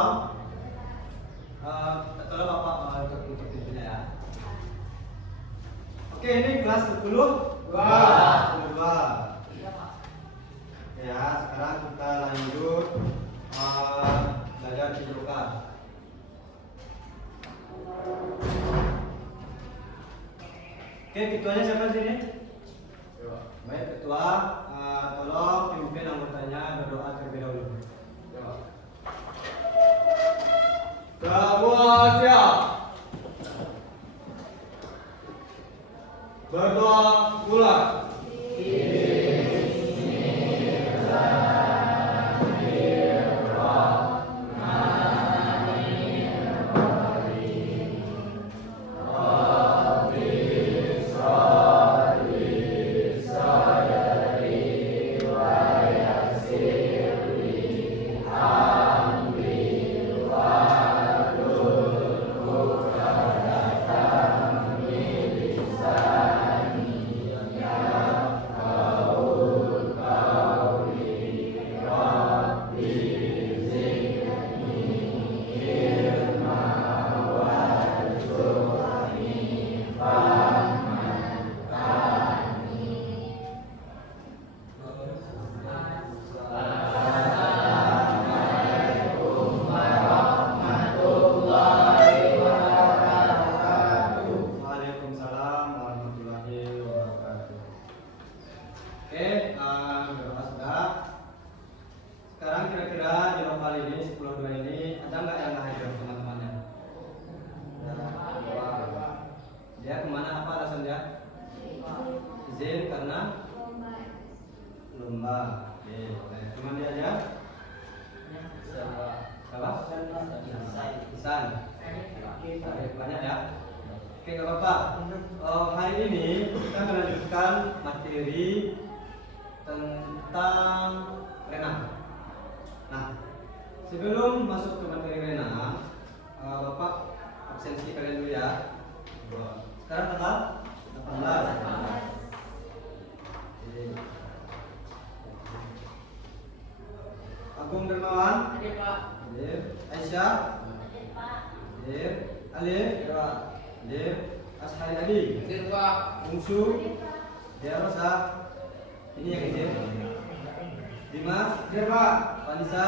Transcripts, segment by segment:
tolong. Tolong Bapak untuk pintunya ya. Oke, ini kelas 10. Ya, sekarang kita lanjut belajar fisikal. Oke, ketuanya siapa di sini? Baik, ketua, tolong pimpin anggotanya berdoa terlebih dahulu. Semua siap. Berdoa mulai. Waalaikumsalam warahmatullahi wabarakatuh. Oke, berdoa sudah. Sekarang kira-kira di lokal ini 10.2 ini ada nggak yang nggak hadir teman-temannya? Dia kemana? Apa alasan dia? Izin karena lomba. Oke, cuma dia aja. Siapa? Isan. Banyak ya. Oke, nggak apa-apa. Hari ini kita melanjutkan materi tentang renang. Nah, sebelum masuk ke materi renang, Bapak absensi kalian dulu ya. Sekarang tanggal 18. Oke. Agung Dermawan. Hadir Pak. Hadir. Aisyah. Hadir Pak. Hadir. Alif. Hadir. Ashari Adi. Hadir Pak. Bungsu. Dia Rosa. Ini yang izin. Dimas. Hadir Pak. Vanessa.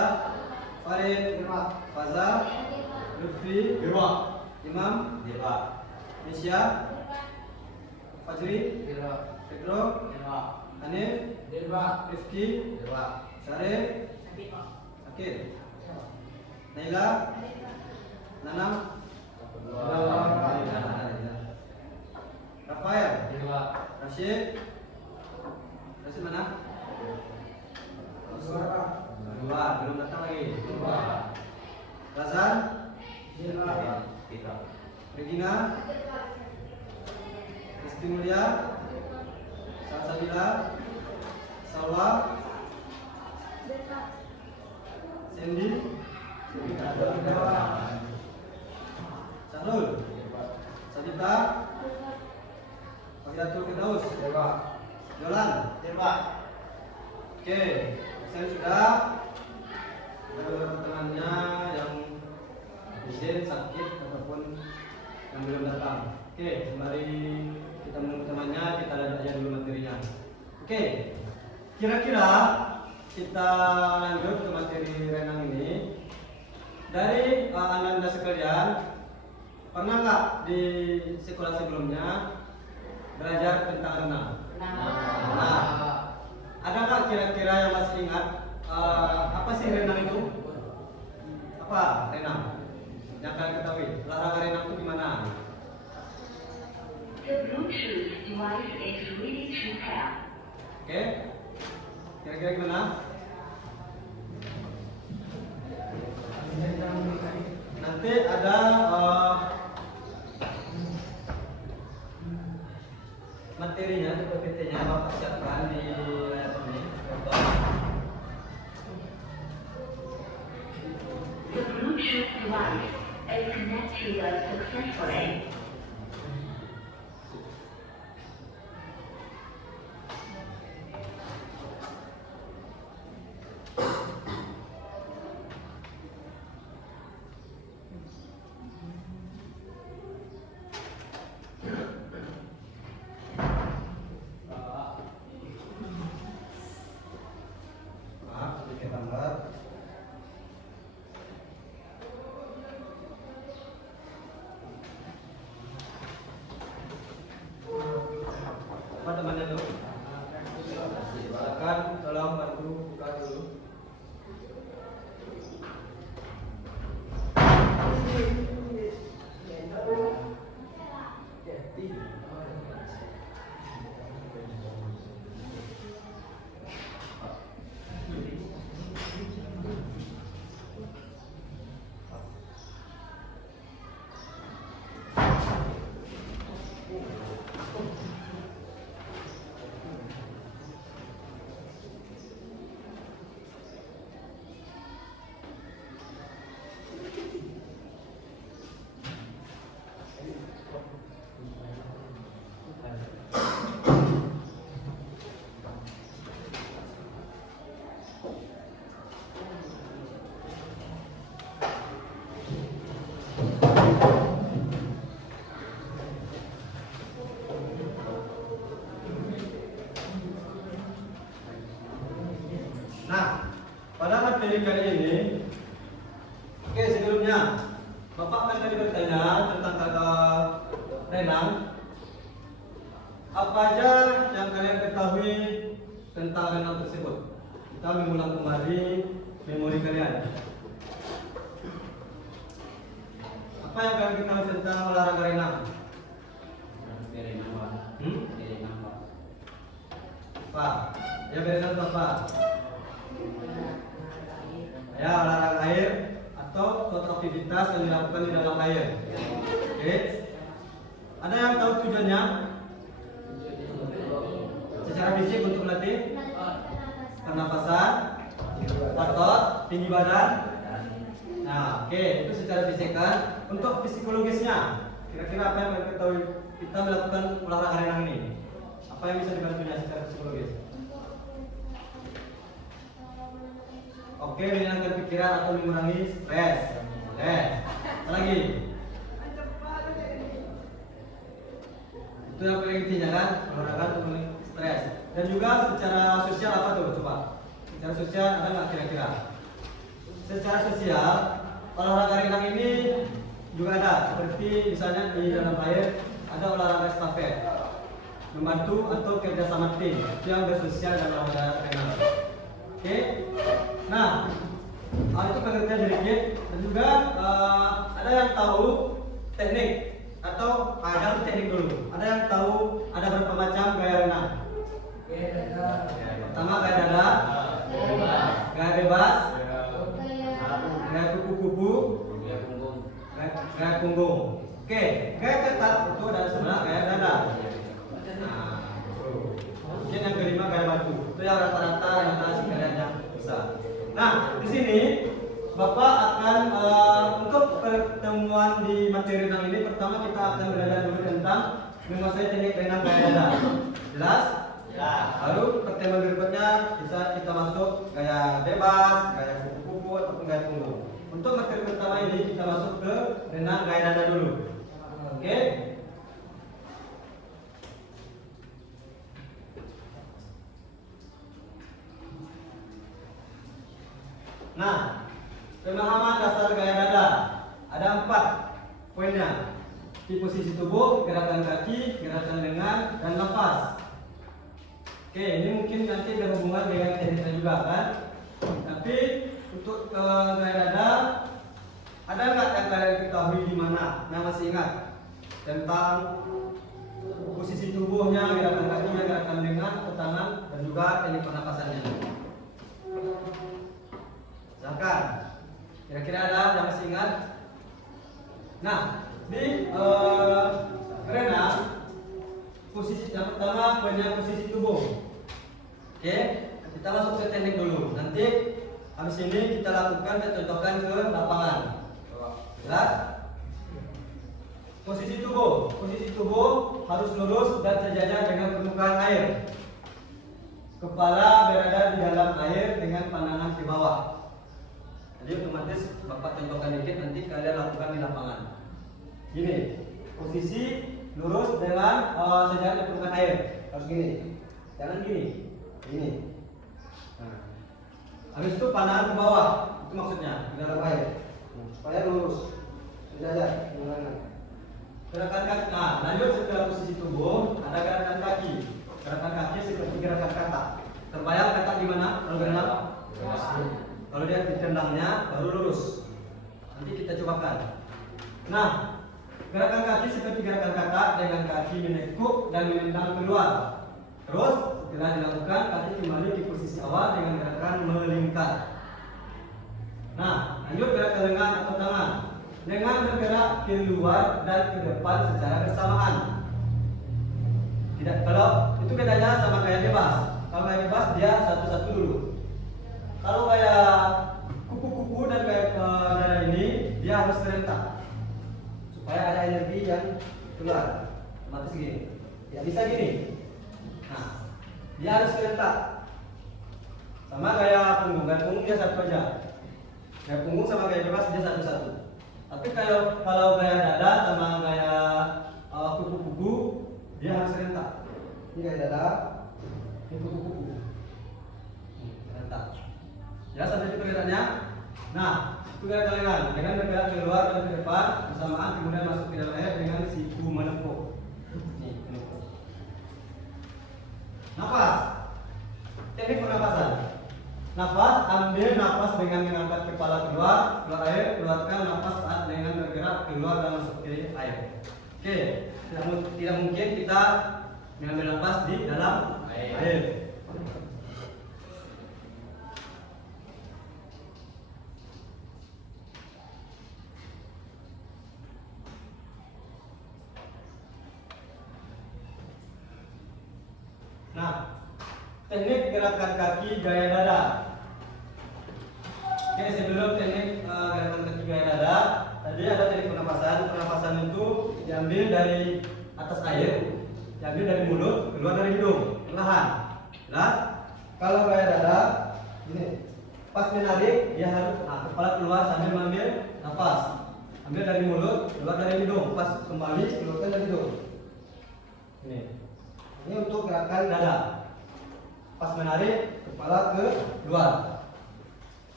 Farid. Hadir Pak. Fazal. Lutfi. Hadir Pak. Imam. Hadir Pak. Misya. Fajri. Hadir Pak. Pedro. Hadir Pak. Hanif. Hadir Pak. Rifki. Hadir Pak. Syarif. Hadir Pak. Akil. Naila. Nanam. Rafael. Hadir Pak. Rashid. Rashid mana? Dua, belum datang lagi. Razan. Regina. Risti Mulia. Salsabila. Salwa. Cindy. Sahrul. Sajita. Fahidatul Firdaus. Hadir Pak. Jolan. Hadir Pak. Oke, saya sudah ada beberapa temannya yang izin sakit ataupun yang belum datang. Oke, sembari kita menunggu temannya, kita lihat aja dulu materinya. Oke, kira-kira kita lanjut ke materi renang ini. Dari Anda sekalian, pernah nggak di sekolah sebelumnya belajar tentang renang? Nah, ada nggak kira-kira yang masih ingat apa sih renang itu? Apa renang? Yang kalian ketahui, olahraga renang itu gimana? The Bluetooth device is ready to pair. Oke, kira-kira gimana? Nanti ada materinya atau PPT-nya Bapak siapkan di layar ini. The Bluetooth device is connected successfully. materi kali ini. Oke, sebelumnya Bapak akan tadi bertanya tentang kata renang. Apa aja yang kalian ketahui tentang renang tersebut? Kita mengulang kembali memori kalian. Apa yang kalian ketahui tentang olahraga renang? Pak, ya berenang apa? Ya, olahraga air atau suatu aktivitas yang dilakukan di dalam air. Oke. Ada yang tahu tujuannya? Secara fisik untuk melatih pernapasan, otot, tinggi badan. Nah, oke, itu secara fisik kan. Untuk psikologisnya, kira-kira apa yang kalian ketahui kita melakukan olahraga renang ini? Apa yang bisa dibantunya secara psikologis? Oke, menyenangkan pikiran atau mengurangi stres. Apa lagi? Itu yang paling intinya kan, olahraga untuk mengurangi stres. Dan juga secara sosial apa tuh? Coba. Secara sosial ada nggak kira-kira? Secara sosial, olahraga renang ini juga ada. Seperti misalnya di dalam air ada olahraga estafet, membantu atau kerjasama tim. Itu yang bersosial dalam olahraga renang. Oke. Nah, itu pengertian sedikit. Dan juga ada yang tahu teknik atau ada teknik dulu. Ada yang tahu ada berapa macam gaya renang? Pertama gaya dada, gaya bebas, gaya kupu-kupu, gaya punggung. Oke, gaya ketat itu ada sebelah gaya dada. Nah, mungkin yang kelima gaya batu. Itu yang rata-rata yang kasih kalian yang besar. Nah, di sini Bapak akan untuk pertemuan di materi renang ini pertama kita akan belajar dulu tentang menguasai teknik renang gaya dada. Jelas? Ya. Baru pertemuan berikutnya kita masuk gaya bebas, gaya kupu-kupu ataupun gaya punggung. Untuk materi pertama ini kita masuk ke renang gaya dada dulu. Oke? Nah, pemahaman dasar gaya dada ada 4 poinnya. Di posisi tubuh, gerakan kaki, gerakan lengan, dan nafas. Oke, ini mungkin nanti berhubungan dengan tekniknya juga kan. Tapi untuk gaya dada ada nggak yang kalian ketahui di mana? Yang masih ingat tentang posisi tubuhnya, gerakan kakinya, gerakan lengan, atau tangan, dan juga teknik pernapasannya. Silakan. Kira-kira ada yang masih ingat? Nah, di renang posisi yang pertama punya posisi tubuh. Oke, kita masuk ke teknik dulu. Nanti habis ini kita lakukan dan contohkan ke lapangan. Jelas? Posisi tubuh harus lurus dan sejajar dengan permukaan air. Kepala berada di dalam air dengan pandangan ke bawah. Jadi otomatis Bapak contohkan dikit, nanti kalian lakukan di lapangan. Gini, posisi lurus dengan sejajar dengan permukaan air. Harus gini, jangan gini, gini. Nah, habis itu pandangan ke bawah, itu maksudnya di dalam air, supaya lurus, sejajar dengan gerakan kaki. Nah, lanjut setelah posisi tubuh, ada gerakan kaki. Gerakan kaki seperti gerakan katak. Terbayang katak di mana? Kalau berenang? Kalau dia ditendangnya baru lurus. Nanti kita cobakan. Nah, gerakan kaki seperti gerakan katak dengan kaki menekuk dan menendang keluar. Terus setelah dilakukan, kaki kembali di posisi awal dengan gerakan melingkar. Nah, lanjut gerakan lengan atau tangan. Lengan bergerak keluar dan ke depan secara bersamaan. Tidak, kalau itu bedanya sama gaya bebas. Kalau gaya bebas dia satu-satu dulu. Kalau gaya kupu-kupu dan gaya dada ini dia harus serentak supaya ada energi yang keluar. Otomatis gini. Tidak bisa gini. Nah, dia harus serentak. Sama gaya punggung. Gaya punggung dia satu aja. Gaya punggung sama gaya bebas dia satu-satu. Tapi kalau gaya dada sama gaya kupu-kupu dia harus serentak. Ini gaya dada, ini kupu-kupu. Serentak. Ya, sampai situ gerakannya. Nah, itu gerakan lengan dengan bergerak keluar dan ke depan bersamaan, kemudian masuk ke dalam air dengan siku menepuk. Nih, menepuk. Nafas. Teknik pernapasan. Nafas, ambil nafas dengan mengangkat kepala keluar air, keluarkan nafas saat lengan bergerak keluar dan masuk ke air. Oke, tidak mungkin kita mengambil nafas di dalam air. Nah, teknik gerakan kaki gaya dada. Oke, sebelum teknik gerakan kaki gaya dada, tadi ada teknik pernapasan. Pernapasan itu diambil dari atas air, diambil dari mulut, keluar dari hidung, perlahan. Nah, kalau gaya dada, ini pas menarik dia harus kepala keluar sambil mengambil nafas. Ambil dari mulut, keluar dari hidung, pas kembali keluarkan dari hidung. Ini untuk gerakan dada. Pas menarik kepala ke luar.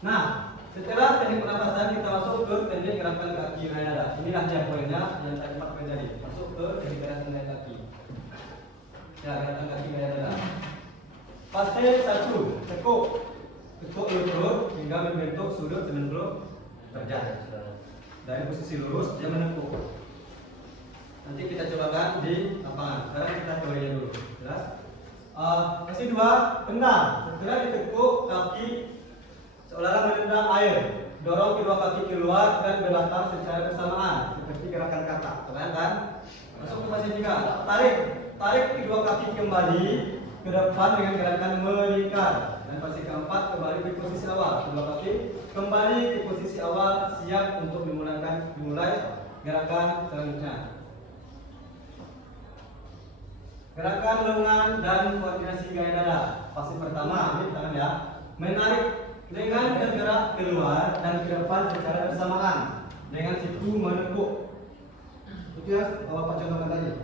Nah, setelah teknik pernapasan kita masuk ke teknik gerakan kaki gaya dada. Inilah dia poinnya yang tadi Pak pelajari. Masuk ke teknik gerakan gaya kaki. Ya, gerakan kaki gaya dada. Fase 1, tekuk. Tekuk lutut hingga membentuk sudut 90 derajat. Dari posisi lurus dia menekuk. Nanti kita cobakan di lapangan. Sekarang kita cobain dulu. Jelas? Fase 2, tendang. Setelah ditekuk, kaki seolah-olah menendang air. Dorong kedua kaki keluar dan belakang secara bersamaan, seperti gerakan kata. Bayangkan? Masuk ke fase 3. Tarik kedua kaki kembali ke depan dengan gerakan melingkar. Dan fase keempat, kembali ke posisi awal. Kedua kaki kembali ke posisi awal, siap untuk dimulai gerakan selanjutnya. Gerakan lengan dan koordinasi gaya dada. Fase pertama, ini tangan ya. Menarik lengan bergerak keluar dan ke depan secara bersamaan dengan siku menekuk. Itu ya, Bapak contohkan tadi.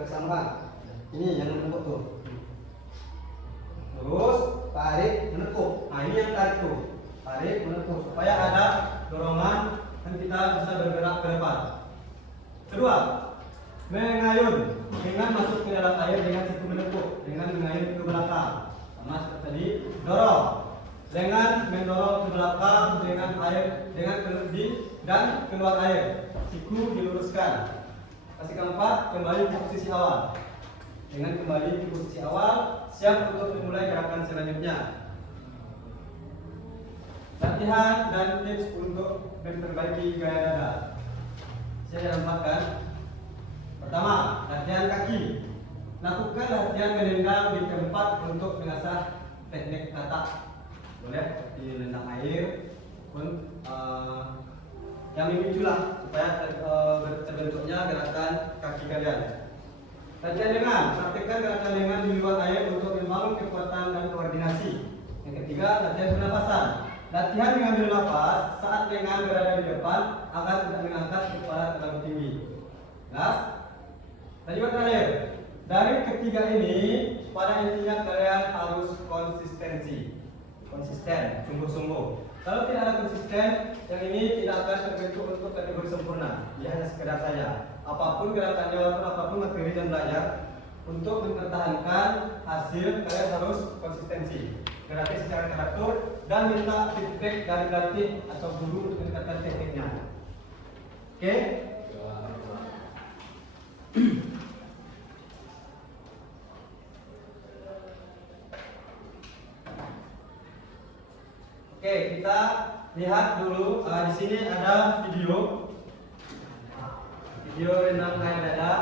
Bersamaan. Ini yang menekuk tuh. Terus tarik menekuk. Nah, ini yang tarik tuh. Tarik menekuk supaya ada dorongan dan kita bisa bergerak ke depan. Kedua, mengayun dengan masuk ke dalam air dengan siku menekuk, dengan mengayun ke belakang. Sama seperti tadi, dorong. Dengan mendorong ke belakang dengan air, dengan lebih dan keluar air. Siku diluruskan. Fase keempat, kembali ke posisi awal. Dengan kembali ke posisi awal, siap untuk memulai gerakan selanjutnya. Latihan dan tips untuk memperbaiki gaya dada. Saya tempatkan. Pertama, latihan kaki. Lakukan latihan menendang di tempat untuk mengasah teknik kata. Boleh seperti menendang air pun yang memiculah supaya terbentuknya gerakan kaki kalian. Latihan lengan. Praktikkan gerakan lengan di luar air untuk membangun kekuatan dan koordinasi. Yang ketiga, latihan pernapasan. Latihan mengambil nafas saat lengan berada di depan agar tidak mengangkat kepala terlalu tinggi. Nah, lanjut terakhir. Dari ketiga ini, pada intinya kalian harus konsisten, sungguh-sungguh. Kalau tidak ada konsisten, yang ini tidak akan terbentuk untuk kategori sempurna. Dia hanya sekedar saja. Apapun gerakannya, walaupun apapun materi dan belajar, untuk mempertahankan hasil kalian harus konsistensi. Berarti secara teratur dan minta feedback dari pelatih atau guru untuk meningkatkan tekniknya. Oke? Oke, kita lihat dulu. Di sini ada video renang gaya dada.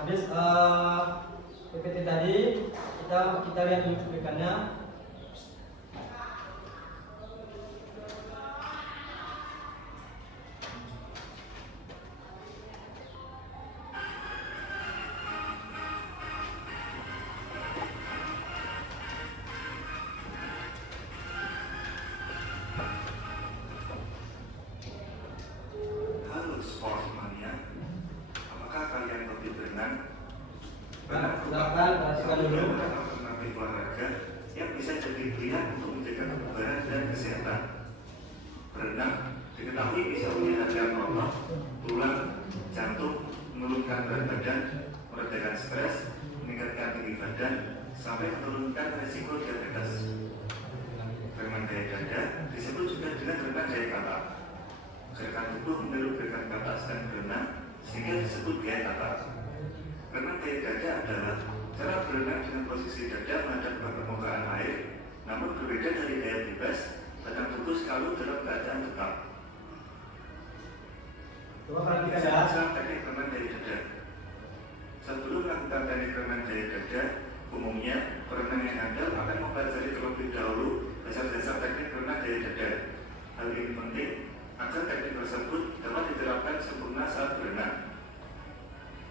Habis PPT tadi kita lihat dulu cuplikannya. Halo sportmania, apakah kalian hobi berenang? Silakan perhatikan dulu. Alternatif olahraga yang bisa jadi pilihan untuk menjaga kebugaran dan kesehatan. Berenang diketahui bisa menyehatkan otot, tulang, jantung, menurunkan berat badan, meredakan stres, meningkatkan tinggi badan, sampai menurunkan risiko diabetes. Berenang gaya dada disebut juga dengan berenang gaya kata. Gerakan tubuh meniru gerakan kata sedang berenang sehingga disebut gaya kata. Berenang gaya dada adalah cara berenang dengan posisi dada menghadap ke permukaan air, namun berbeda dari gaya bebas, batang tubuh selalu dalam keadaan tetap. Coba perhatikan ya. Sekarang teknik berenang gaya dada. Sebelum melakukan teknik berenang gaya dada, umumnya perenang yang handal akan mempelajari terlebih dahulu dasar-dasar teknik berenang gaya dada. Hal ini penting agar teknik tersebut dapat diterapkan sempurna saat berenang.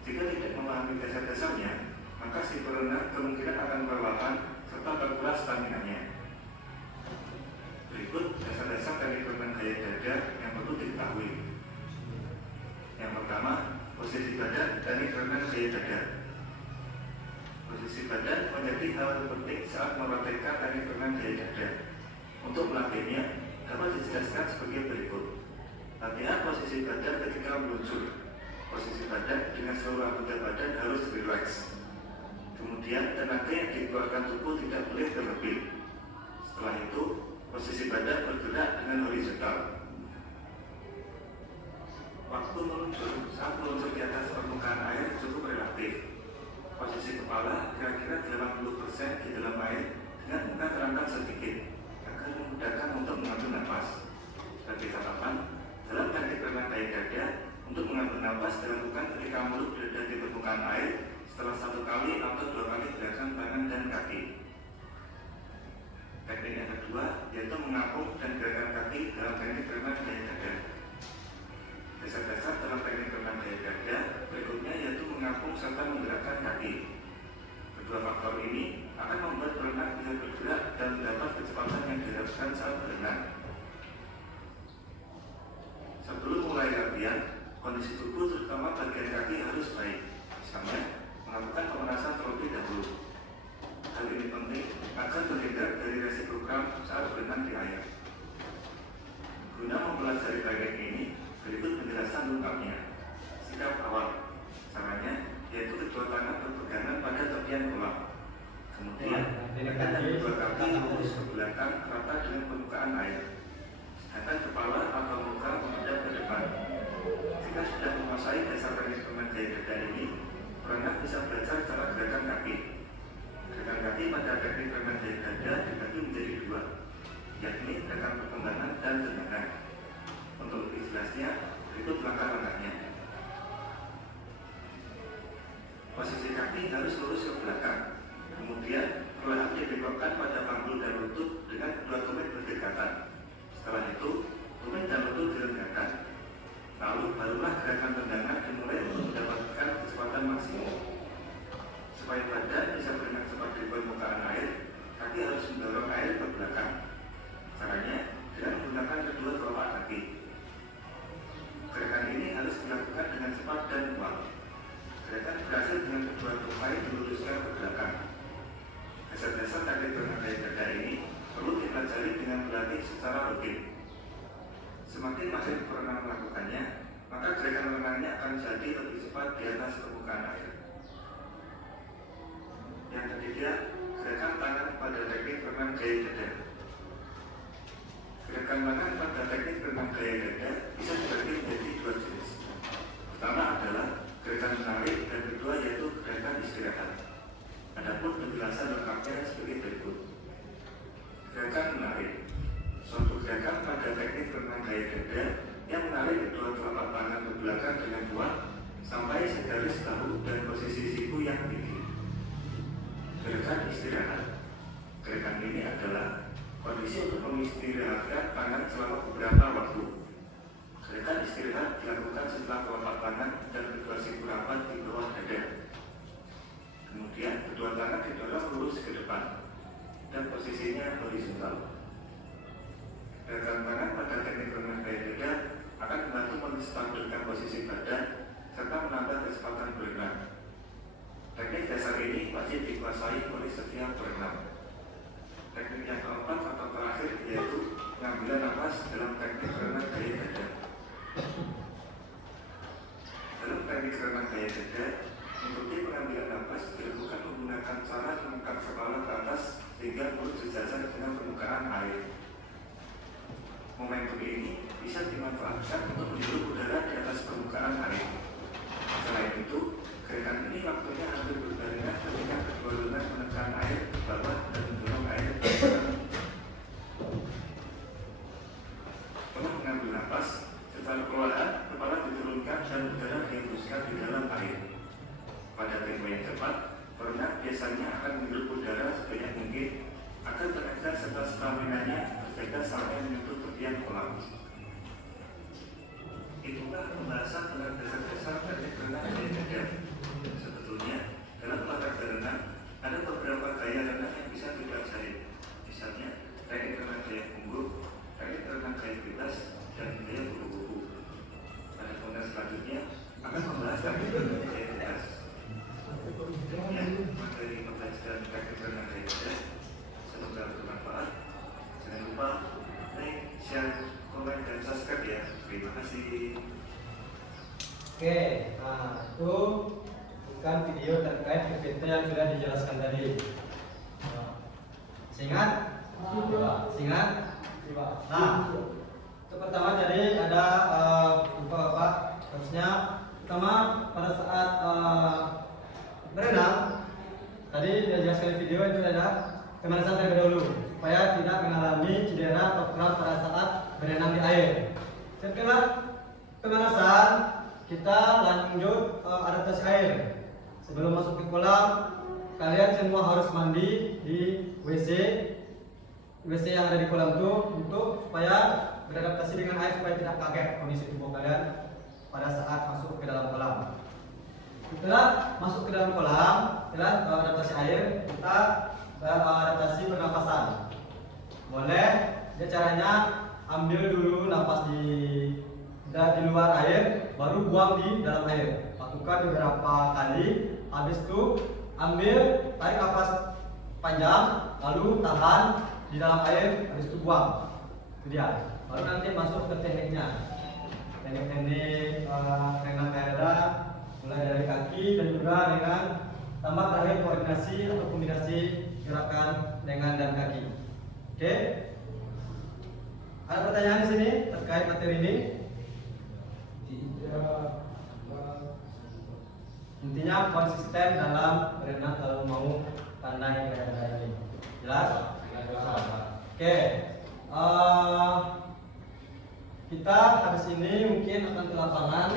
Jika tidak memahami dasar-dasarnya, maka si perenang kemungkinan akan kelelahan serta berkurang stamina-nya. Berikut dasar-dasar teknik berenang gaya dada yang perlu diketahui. Yang pertama, posisi badan teknik berenang gaya dada. Posisi badan menjadi hal penting saat mempraktikkan teknik berenang gaya dada. Untuk melatihnya, dapat dijelaskan sebagai berikut. Latihan posisi badan ketika meluncur. Posisi badan dengan seluruh anggota badan harus rileks. Kemudian tenaga yang dikeluarkan tubuh tidak boleh berlebih. Setelah itu, posisi badan bergerak dengan horizontal. Waktu meluncur saat meluncur di atas permukaan air cukup relatif. Posisi kepala kira-kira 80% di dalam air dengan muka terangkat sedikit agar memudahkan untuk mengambil nafas. Sebagai catatan, dalam teknik berenang gaya dada, untuk mengambil nafas dilakukan ketika mulut berada di permukaan air setelah 1 kali atau 2 kali gerakan tangan dan kaki. Teknik yang kedua yaitu mengapung dan gerakan kaki dalam teknik berenang gaya dada. Dasar-dasar dalam teknik berenang gaya dada berikutnya yaitu mengapung serta menggerakkan kaki. Kedua faktor ini akan membuat perenang bisa bergerak dan mendapat kecepatan yang diharapkan saat berenang. Sebelum mulai latihan, kondisi tubuh terutama bagian kaki harus baik. Misalnya, melakukan pemanasan terlebih dahulu. Hal ini penting agar terhindar dari resiko kram saat berenang di air. Guna mempelajari teknik ini, berikut penjelasan lengkapnya. Sikap awal. Caranya yaitu kedua tangan berpegangan pada tepian kolam. Kemudian, tekan kedua kaki lurus ke belakang rata dengan permukaan air. Sedangkan kepala atau muka menghadap ke depan. Jika sudah menguasai dasar teknik berenang gaya dada ini, perenang bisa belajar cara gerakan kaki. Gerakan kaki pada teknik berenang gaya dada dibagi menjadi 2, yakni gerakan perkembangan dan tendangan. Untuk lebih jelasnya, berikut langkah-langkahnya. Posisi kaki harus lurus ke belakang. Kemudian, perlahan dibengkokkan pada panggul dan lutut dengan kedua tumit berdekatan. Setelah itu, tumit dan lutut direndahkan. Lalu barulah gerakan tendangan dimulai untuk mendapatkan kecepatan maksimum. Supaya badan bisa berenang cepat di permukaan air, kaki harus mendorong air ke belakang. Caranya dengan menggunakan kedua telapak kaki. Gerakan ini harus dilakukan dengan cepat dan kuat. Gerakan berhasil dengan kedua tupai diluruskan ke belakang. Dasar-dasar teknik berenang gaya dada ini perlu dipelajari dengan berlatih secara rutin. Semakin mahir perenang melakukannya, maka gerakan renangnya akan jadi lebih cepat di atas permukaan air. Yang ketiga, gerakan tangan pada teknik berenang gaya dada. Gerakan tangan pada teknik berenang gaya dada bisa dibagi menjadi 2 jenis. Pertama adalah gerakan menarik dan kedua yaitu gerakan istirahat. Adapun penjelasan lengkapnya sebagai berikut. Gerakan menarik. Suatu gerakan pada teknik berenang gaya dada yang menarik kedua telapak tangan ke belakang dengan kuat sampai segaris bahu dan posisi siku yang tinggi. Gerakan istirahat. Gerakan ini adalah kondisi untuk mengistirahatkan tangan selama beberapa waktu. Gerakan istirahat dilakukan setelah telapak tangan dan kedua siku rapat di bawah dada. Kemudian kedua tangan didorong lurus ke depan dan posisinya horizontal. Gerakan tangan pada teknik berenang gaya dada akan membantu menstabilkan posisi badan serta menambah kecepatan berenang. Teknik dasar ini wajib dikuasai oleh setiap perenang. Teknik yang keempat atau terakhir yaitu pengambilan nafas dalam teknik renang gaya dada. Dalam teknik renang gaya dada, metode pengambilan nafas dilakukan menggunakan cara mengangkat kepala ke atas sehingga mulut sejajar dengan permukaan air. Momentum ini bisa dimanfaatkan untuk menghirup udara di atas permukaan air. Selain itu, gerakan ini waktunya hampir berbarengan ketika kedua lengan menekan air ke bawah dan mendorong air ke dalam. Setelah mengambil nafas, secara perlahan kepala diturunkan dan udara dihembuskan di dalam air. Pada tempo yang cepat, perenang biasanya akan menghirup udara sebanyak mungkin agar tenaga serta stamina-nya terjaga sampai menyentuh tepian kolam. Itulah pembahasan tentang dasar-dasar teknik renang gaya dada. Sebetulnya, dalam olahraga renang ada beberapa gaya renang yang bisa dipelajari. Misalnya, teknik renang gaya punggung, teknik renang gaya bebas, dan gaya kupu-kupu. Pada konten selanjutnya akan membahas teknik renang gaya bebas. Demikian materi pembelajaran teknik renang gaya dada. Semoga bermanfaat. Jangan lupa like, share, komen, dan subscribe ya. Terima kasih. Oke, nah itu bukan video terkait PPT yang sudah dijelaskan tadi. Ingat? Ingat? Nah, itu pertama jadi ada beberapa harusnya pertama pada saat berenang tadi dijelaskan di video itu ada pemanasan terlebih dahulu supaya tidak mengalami cedera atau kram pada saat berenang di air. Setelah pemanasan kita lanjut adaptasi air. Sebelum masuk ke kolam, kalian semua harus mandi di WC yang ada di kolam itu untuk supaya beradaptasi dengan air supaya tidak kaget kondisi tubuh kalian pada saat masuk ke dalam kolam. Setelah masuk ke dalam kolam, setelah adaptasi air, kita beradaptasi pernapasan. Boleh, caranya ambil dulu nafas di luar air, baru buang di dalam air. Lakukan beberapa kali. Habis itu ambil, tarik nafas panjang, lalu tahan di dalam air, habis itu buang. Itu dia. Baru nanti masuk ke tekniknya. Teknik-teknik renang gaya dada, mulai dari kaki dan juga dengan tambah terakhir koordinasi atau kombinasi gerakan dengan dan kaki. Oke? Ada pertanyaan di sini terkait materi ini? Tidak. Intinya konsisten dalam berenang kalau mau pandai gaya ini. Jelas? Oke. Kita habis ini mungkin akan ke lapangan.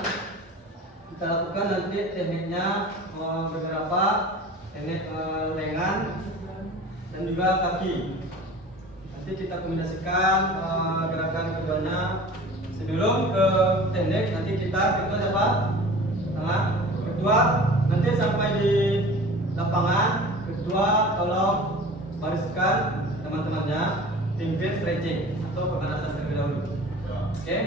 Kita lakukan nanti tekniknya beberapa teknik lengan dan juga kaki. Nanti kita kombinasikan gerakan keduanya. Sebelum ke teknik nanti kita kedua apa? Tengah. Kedua nanti sampai di lapangan. Kedua tolong bariskan teman-temannya, pimpin stretching atau pemanasan terlebih dahulu. Oke?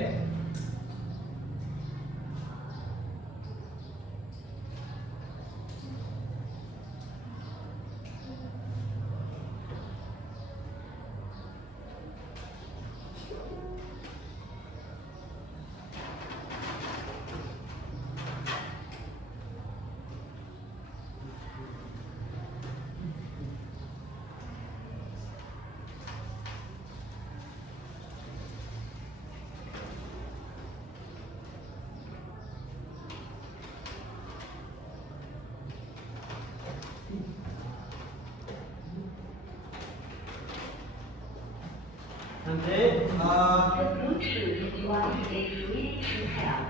Nanti The Bluetooth device is ready to pair.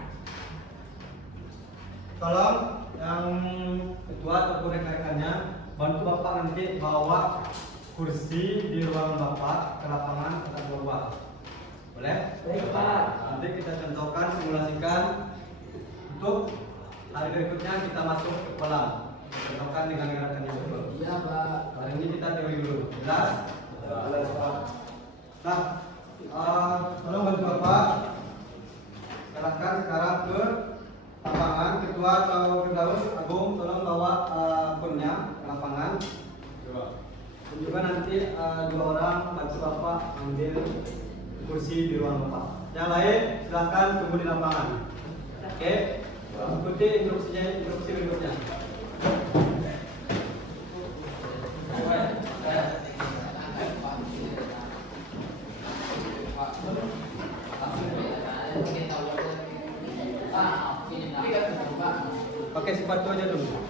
tolong yang ketua ataupun rekan-rekannya bantu bapak nanti bawa kursi di ruangan bapak ke lapangan atau keluar. Boleh? Baik, Pak. Nanti kita contohkan, simulasikan untuk hari berikutnya kita masuk ke kolam. Kita contohkan dengan gerakan yang betul. Iya, Pak. Hari ini kita teori dulu. Jelas? Jelas, Pak. Nah, tolong bantu bapak. Serahkan sekarang ke lapangan. Ketua atau Firdaus Agung, tolong bawa akunnya ke lapangan. Dan juga nanti 2 orang bantu Bapak ambil kursi di ruang Bapak. Yang lain silakan tunggu di lapangan. Oke, ikuti instruksi berikutnya. Pakai sepatu aja dulu.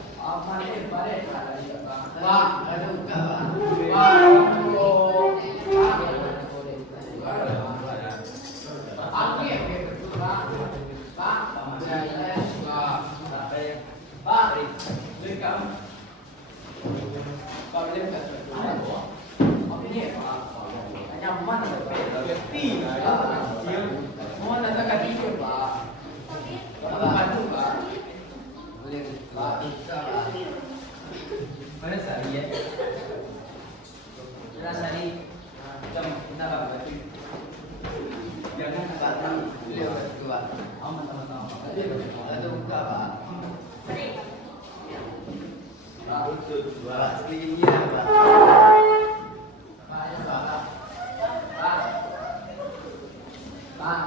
Mana sari ya? Jelas sari. Kita berarti. Jangan kata beliau berdua. Aman sama-sama. Ada buka Pak. Pak untuk dua sekalinya Pak. Pak ya Pak. Pak. Pak.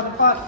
Cepat.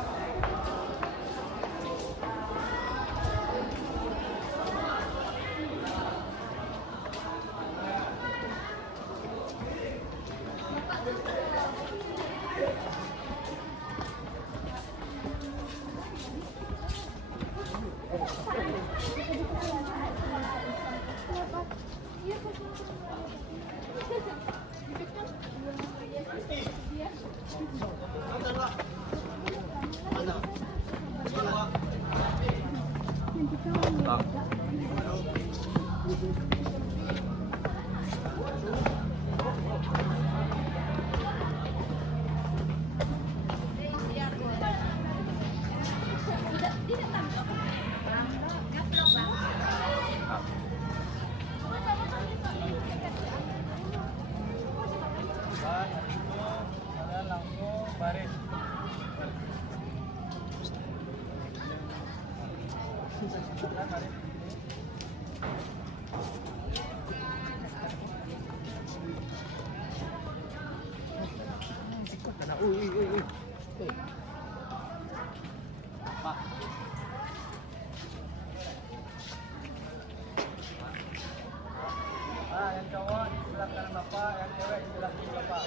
Yang cowok di sebelah kanan Bapak, yang cewek di sebelah kiri Bapak.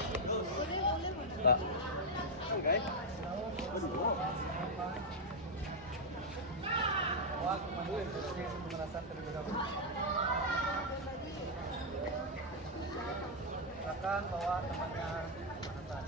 Pak. Oke. Wah, kemana instruksi pemerasan terlebih dahulu. Silakan bawa temannya pemerasan.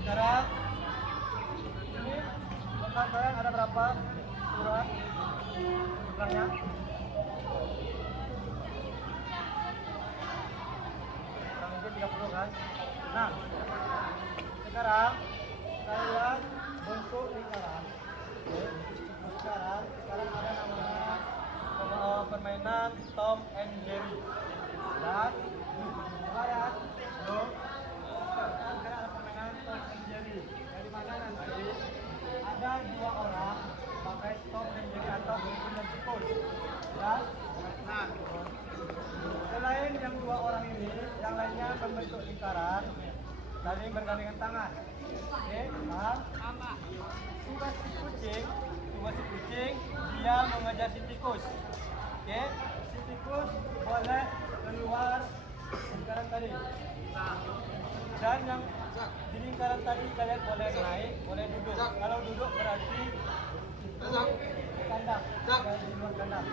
Sekarang ini bentar kalian ada berapa surat jumlahnya? Kurang lebih 30 kan? Nah, sekarang kalian bentuk lingkaran. Oke. Sekarang ada namanya permainan Tom and Jerry. Dan kalian sekarang ada permainan Tom and Jerry. Dari mana nanti ada dua orang pakai Tom and Jerry atau bermain tikus. Dan nah, selain yang dua orang ini, yang lainnya membentuk lingkaran, saling bergandengan tangan. Oke, paham? Tugas si kucing, dia mengejar si tikus. Oke, si tikus boleh keluar lingkaran tadi. Dan yang di lingkaran tadi kalian boleh naik, boleh duduk. Kalau duduk berarti kandang, di luar kandang.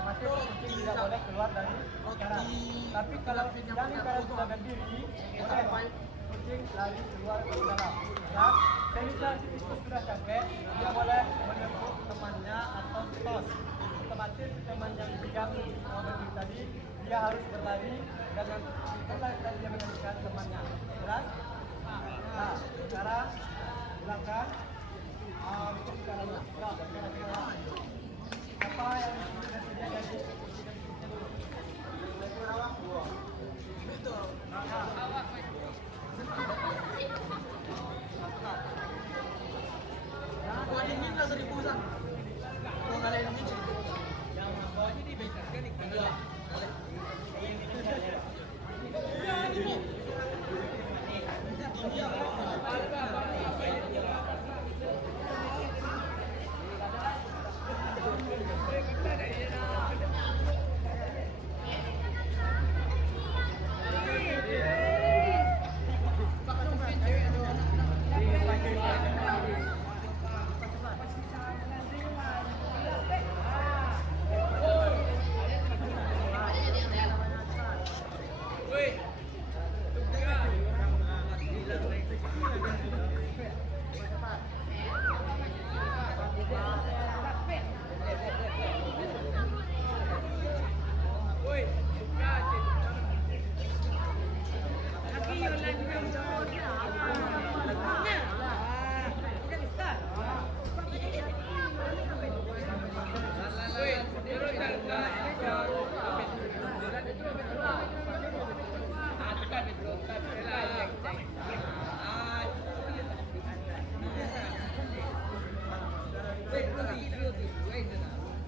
Otomatis kucing tidak boleh keluar dari lingkaran. Tapi kalau yang lingkaran sudah berdiri, boleh kucing lari keluar ke dalam. Nah, semisal si tikus sudah capek, dia boleh menepuk temannya atau tos. Otomatis teman yang berdiri tadi, dia harus berlari dan itulah yang dia menentukan temannya. Jelas? Nah, sekarang silakan bikin lingkarannya. Kira-kira apa yang sudah terjadi?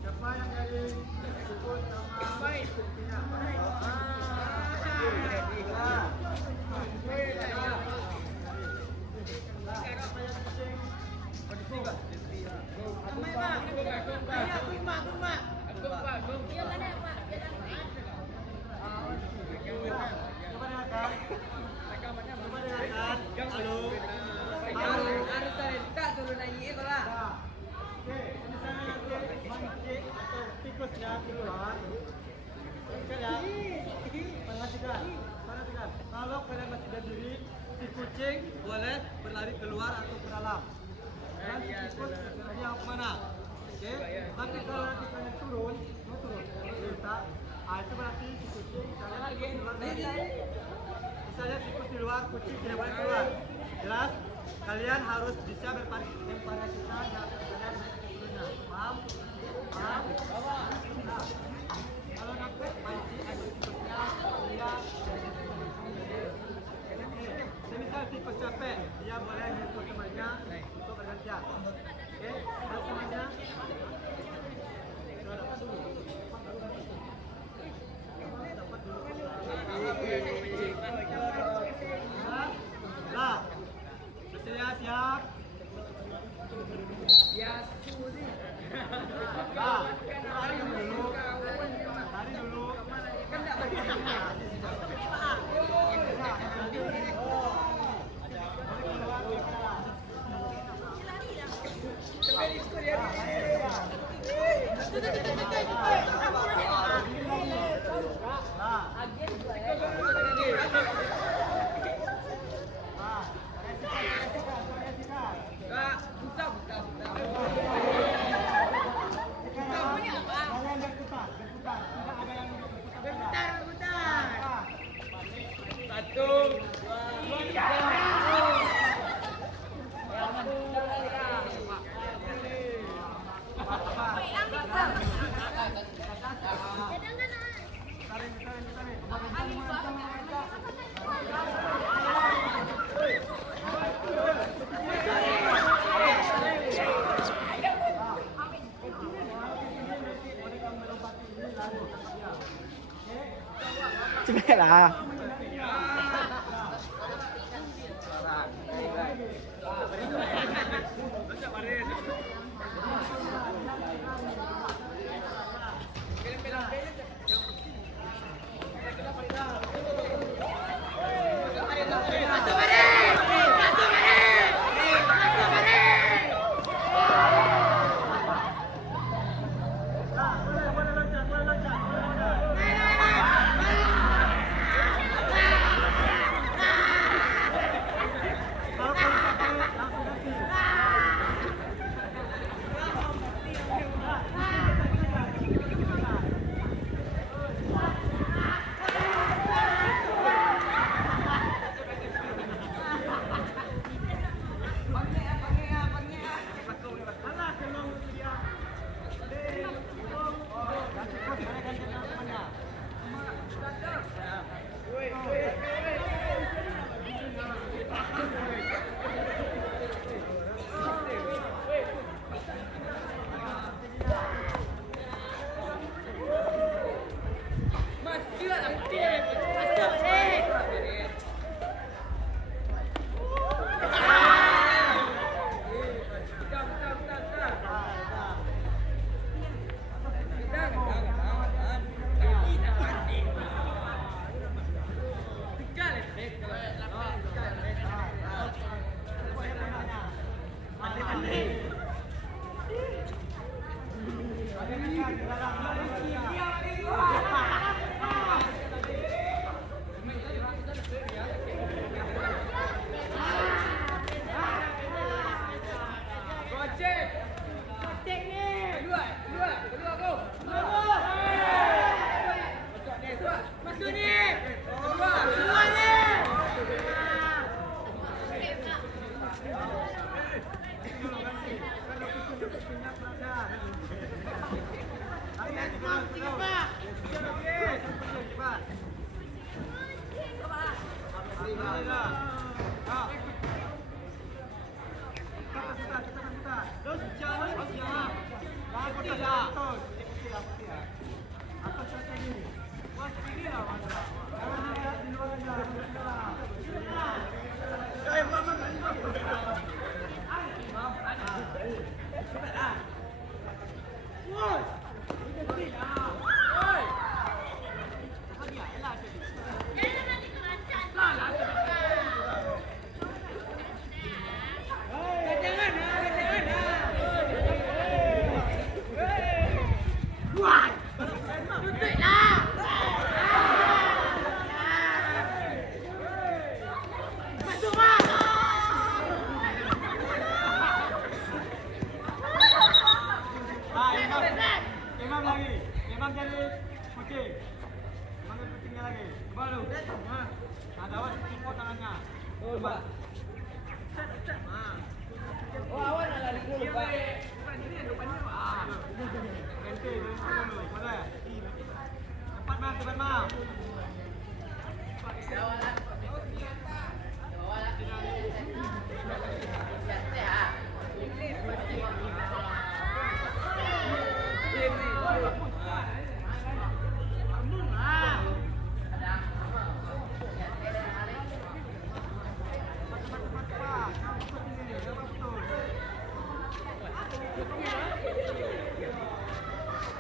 Siapa yang dari tikus sama kucingnya? Oke, misalnya mancing atau tikusnya keluar, kalian perhatikan. Kalau kalian masih berdiri, si kucing boleh berlari keluar atau ke dalam. Dan si tikus berlari kemana? Oke, tapi kalau nanti kalian turun, itu berarti si kucing kalian keluar dari. Misalnya tikus di luar, kucing tidak boleh keluar. Jelas? Kalian harus bisa memvariasikan yang kalian punya. Paham? Paham? Nah, kalau dapat mancing ada tikusnya, semisal tikus capek, dia boleh menyentuh temannya untuk bergantian. Oke, kalau temannya dapat dulu. Nah, siap. Nah, lari dulu. Kan enggak pakai. cepet lah.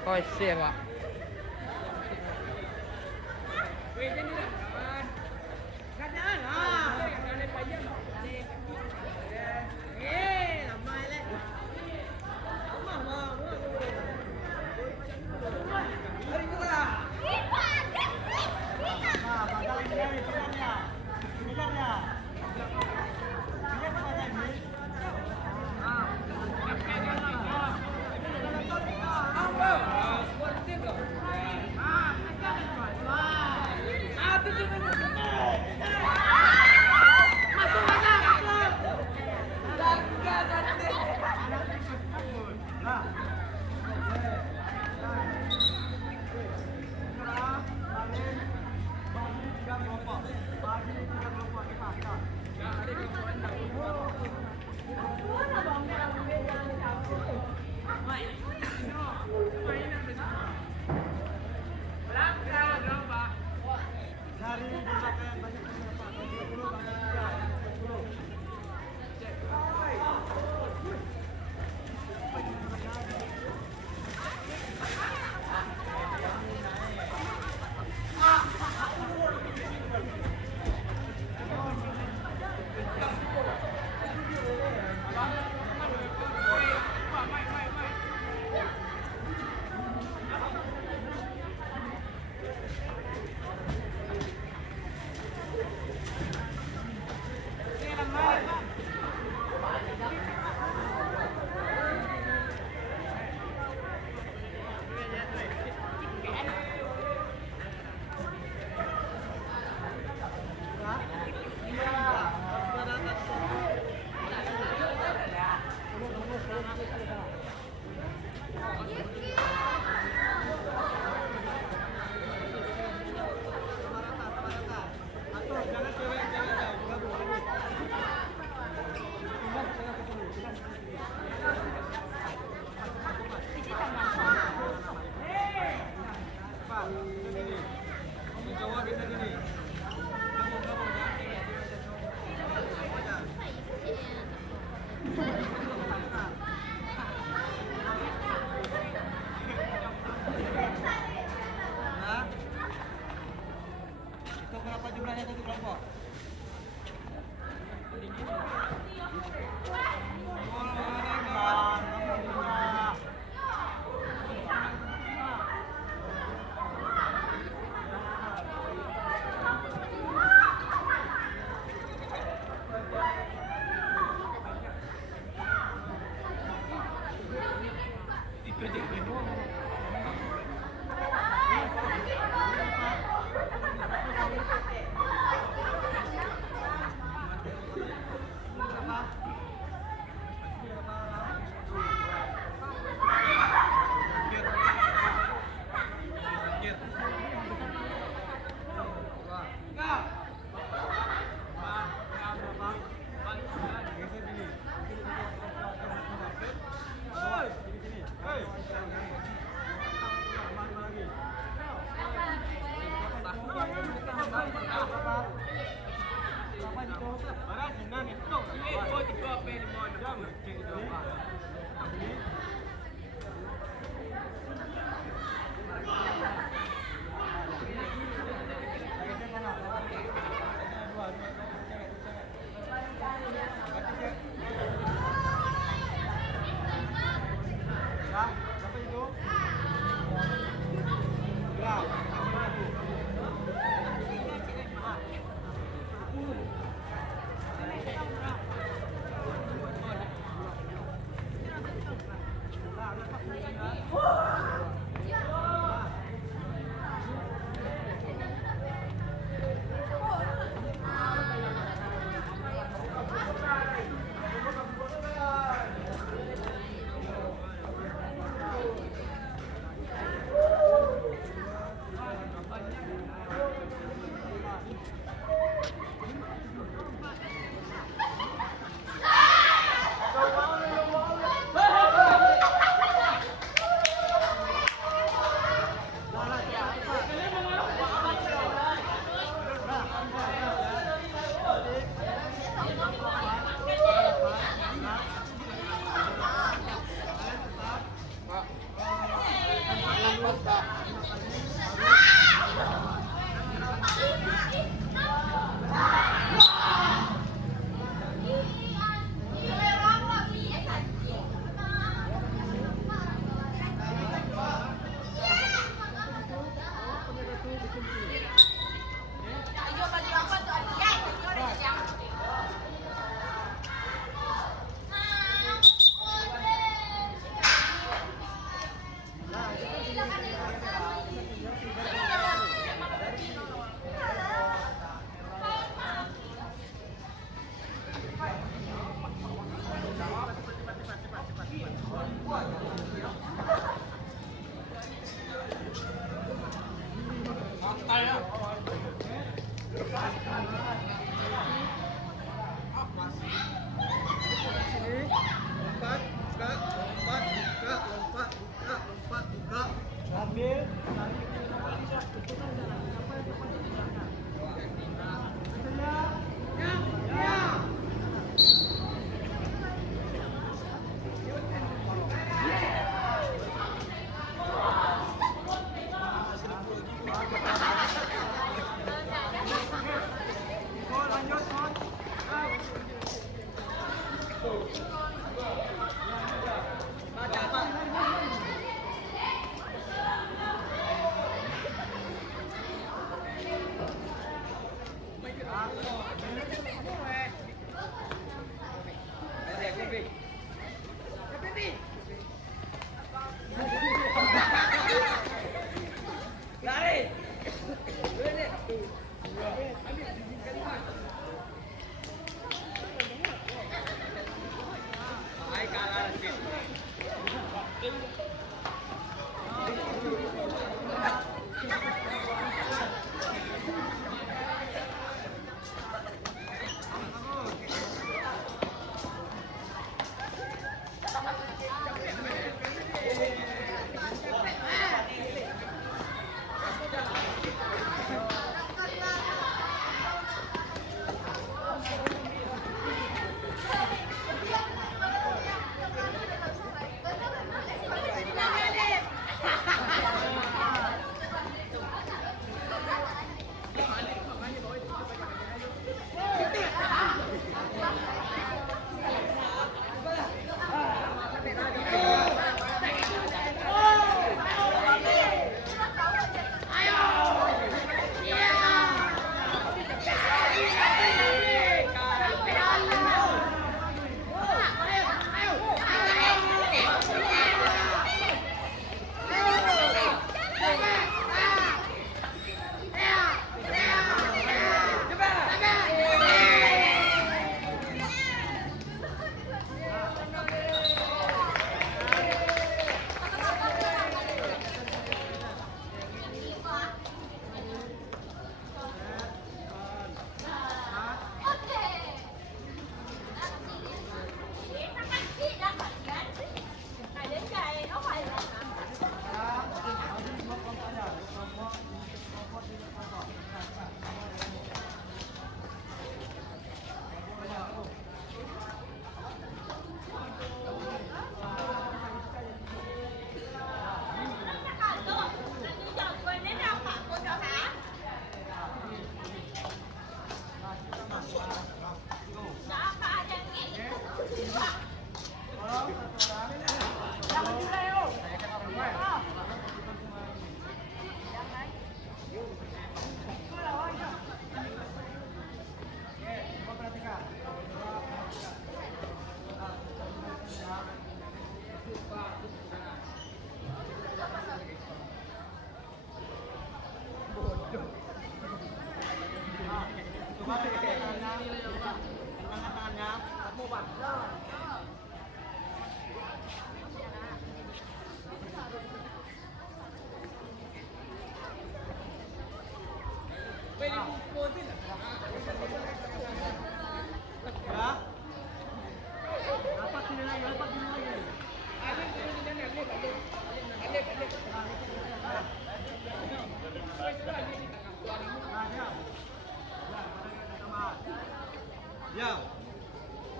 Oh, siap, Pak.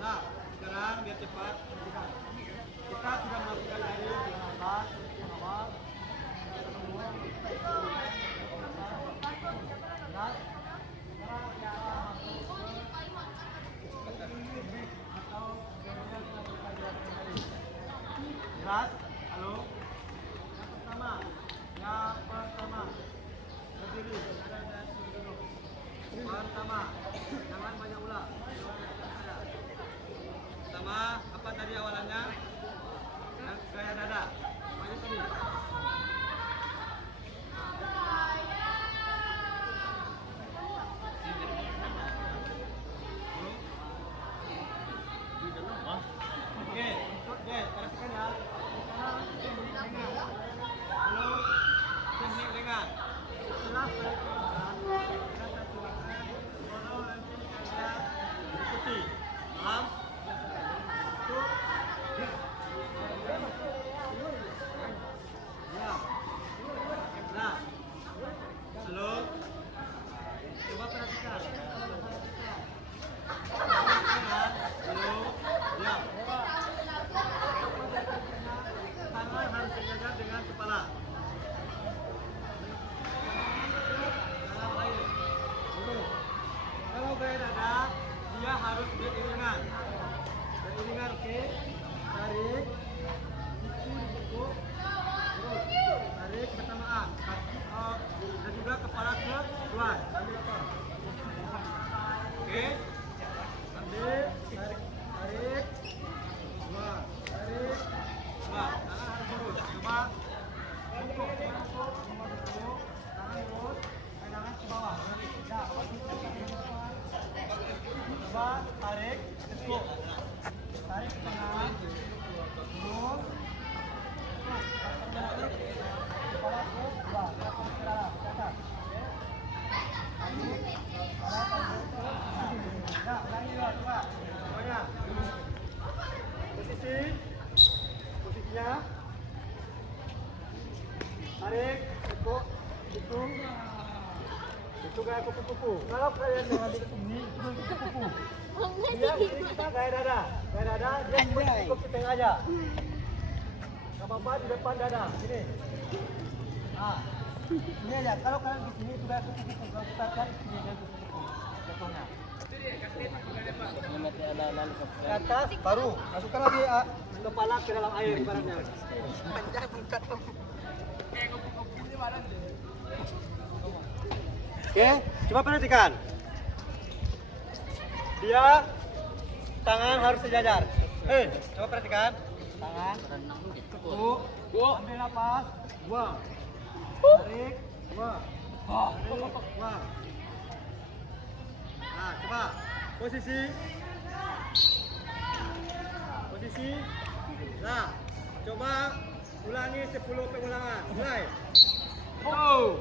Nah, sekarang biar cepat. Kita sudah melakukan tadi pengawasan awal. Jelas? Halo? Yang pertama, berdiri, duduk. Pertama, jangan banyak ulang. Pertama, apa tadi awalannya? Gaya dada. Maju tadi. Oke, perhatikan ya. Halo, teknik lengan. Setelah saya keluarkan, kita silakan follow nanti kalian ikuti. Paham? Ya. Nah, halo. Coba perhatikan. Halo. Ya. Tangan harus sejajar dengan kepala. Dalam air. Kalau gaya dada, dia harus beriringan. Beriringan, oke? Tarik. Cukup. Terus. Tarik bersamaan. Kaki up. Dan juga kepala ke luar. Ambil apa? Oke? Ambil. Tarik. Tarik. Keluar. Tarik. Keluar. Tangan harus lurus. Coba. Untuk. Tangan lurus. Tangan ke bawah. Ya. Coba. Tarik. Cukup. Tarik ke kanan. Lurus. Kepala ke bawah. Ke dalam. Ke atas. Ya, ulangi dulu, coba. Semuanya. Posisi. Posisinya. Tarik, tekuk, hitung. Hitung gaya kupu-kupu. Kalau kalian mengambil ini, itu kupu-kupu. Dia ini kita gaya dada. Gaya dada, dia cukup kita aja. Gak apa-apa di depan dada. Sini. Nah, ini aja. Kalau kalian di sini itu gaya kupu-kupu. Kalau kita cari sini gaya kupu-kupu. Jatuhnya. Ke atas, baru masukkan lagi kepala ke dalam air ibaratnya. Oke, coba perhatikan. Dia tangan harus sejajar. Coba perhatikan. Tangan. Tekuk. Ambil nafas. Buang. Tarik. Buang. Tarik. Buang. Nah, coba posisi. Posisi. Nah, coba ulangi 10 pengulangan. Mulai. Go.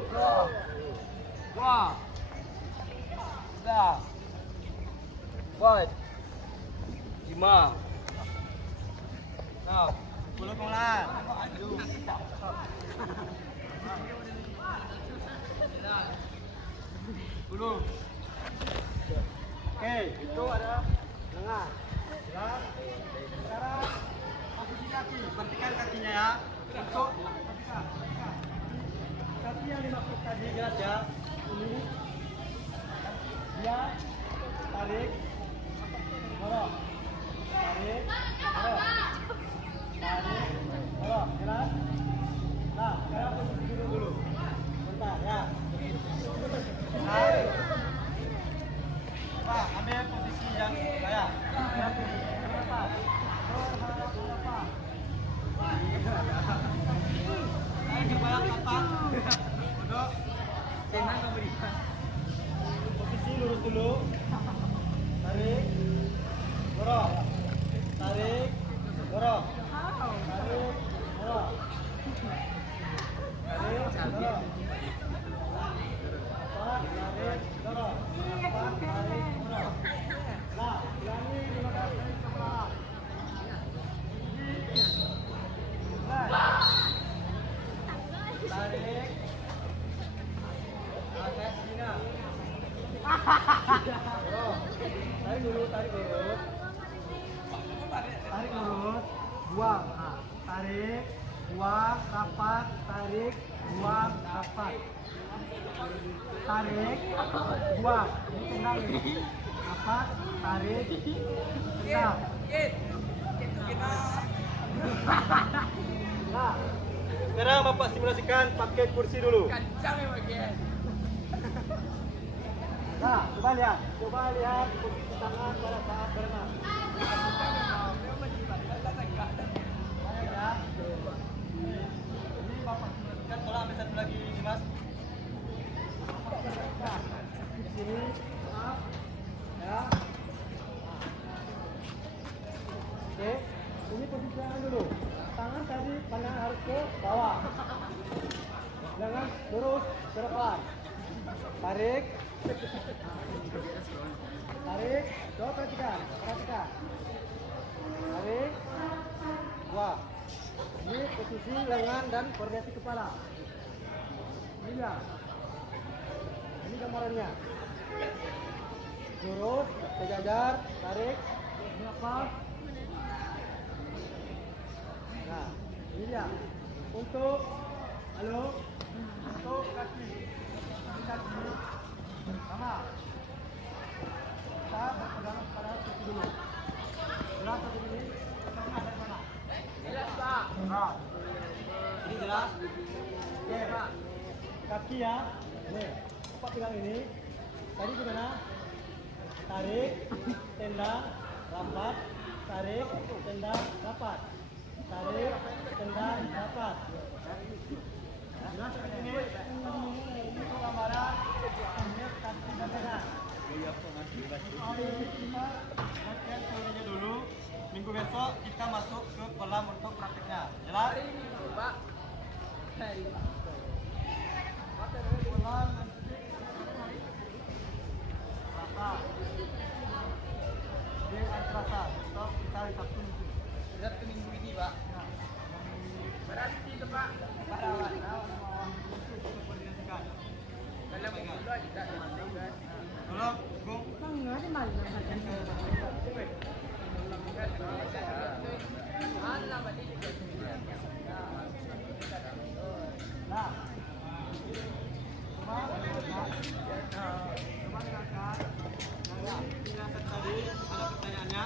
Wah. Dah. Buat. 5. Nah, 10 pengulangan. Belum. Oke, itu ada lengan. Jelas. Sekarang posisi kaki, perhatikan kakinya ya. Untuk perhatikan. Kaki yang dimaksud tadi jelas ya. Ini dia tarik, dorong, tarik, dorong, tarik, dorong. Jelas. Nah, sekarang posisi dulu. Bentar ya. Tarik. Pak, ambil posisi yang saya. Berapa? Saya berbayang kapan? Duduk. Senang memberikan. Posisi lurus dulu. tarik, buang, rapat. Tarik, buang. Ini tendang ini. Rapat, tarik, tendang. Nah, sekarang Bapak simulasikan pakai kursi dulu. Nah, coba lihat posisi tangan pada saat berenang. Ini Bapak simulasikan, tolong ambil satu lagi Mas. Nah, di sini, maaf, ya. Oke, ini posisi tangan dulu. Tangan tadi pandang harus ke bawah. Jangan lurus ke depan. Tarik. Tarik. Coba perhatikan. Tarik. Wah. Ini posisi lengan dan koordinasi kepala. Ini ya. Ini gambarannya. Lurus, sejajar, tarik. Ini apa? Nah, ini dia. Untuk kaki. Ini kaki. Sama. Kita berpegangan pada kaki dulu. Jelas satu ini. Kakinya ada di mana? Jelas, Pak. Nah. Ini jelas. Oke, Pak. Kaki ya. Nih, Bapak pegang ini. Tadi gimana? Tarik, tendang, rapat. Tarik, tendang, rapat. Tarik, tendang, rapat. Jelas seperti ini. Ini gambaran teknik kaki dan tangan. Hari ini kita latihan teorinya dulu. Minggu besok kita masuk ke kolam untuk prakteknya. Jelas? Pak. Kolam nanti rasa. Dia rasa. Stop kita hari Sabtu minggu. Sabtu minggu ini, Pak. Berarti itu Pak. Parawan. Koordinasikan. Kalau berdua kita dimandikan. Tolong, Bung. Bang, nggak ada malu. Nah, coba tadi ada pertanyaannya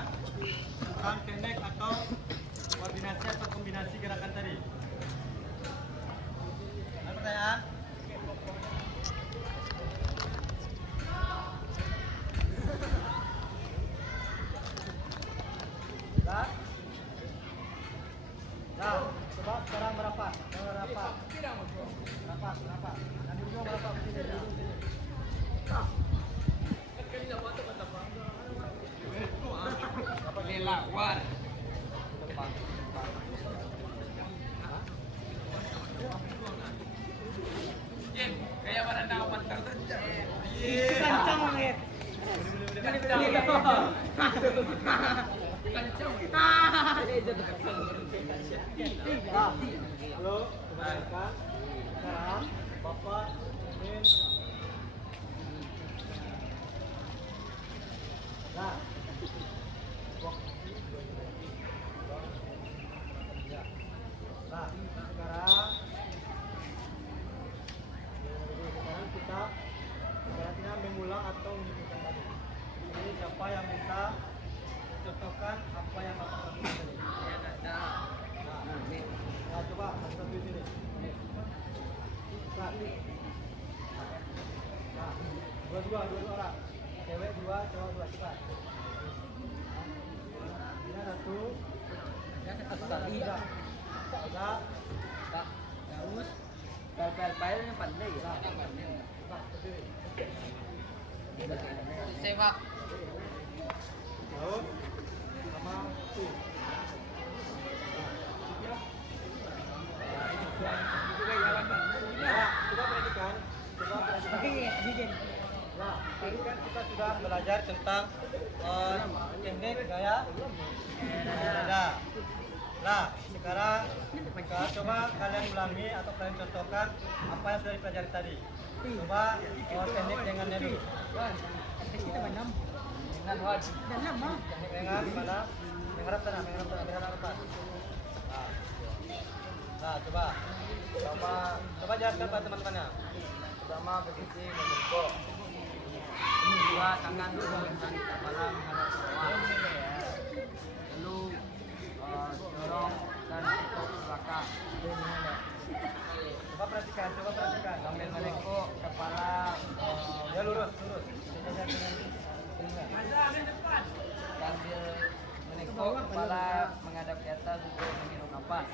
tentang teknik atau koordinasi atau kombinasi gerakan tadi. Ada pertanyaan? Nah, coba sekarang berapa? Berapa? Dan ujung berapa? Sini. Dapat lelawan. Kayak barang dapat terjadi. Kencang banget. Halo, kebanyakan sekarang Bapak ingin nah sekarang kita ibaratnya mengulang atau menyebutkan tadi. Ini siapa yang bisa contohkan apa yang Bapak lakukan tadi? Nah, coba satu di sini. Nah, dua orang. Cewek dua, cowok dua, cepat. Ini satu. Satu kali. Tiga. Terus. Bal-bal yang pandai ya. Semak. Lalu sama tuh. Coba perhatikan. Nah, tadi kan kita sudah belajar tentang teknik gaya dada. Nah, sekarang coba kalian ulangi atau kalian contohkan apa yang sudah dipelajari tadi. Coba teknik dengannya dulu. Dengan mana? Mengharap sana, berhadapan. Nah, coba jelaskan pada teman-temannya. Pertama posisi membungkuk. Kedua tangan menggunakan kepala menghadap ke bawah. Lalu dorong dan tutup ke belakang. Coba perhatikan. Sambil menekuk kepala Ya lurus. sambil menekuk kepala menghadap ke atas untuk menghirup nafas.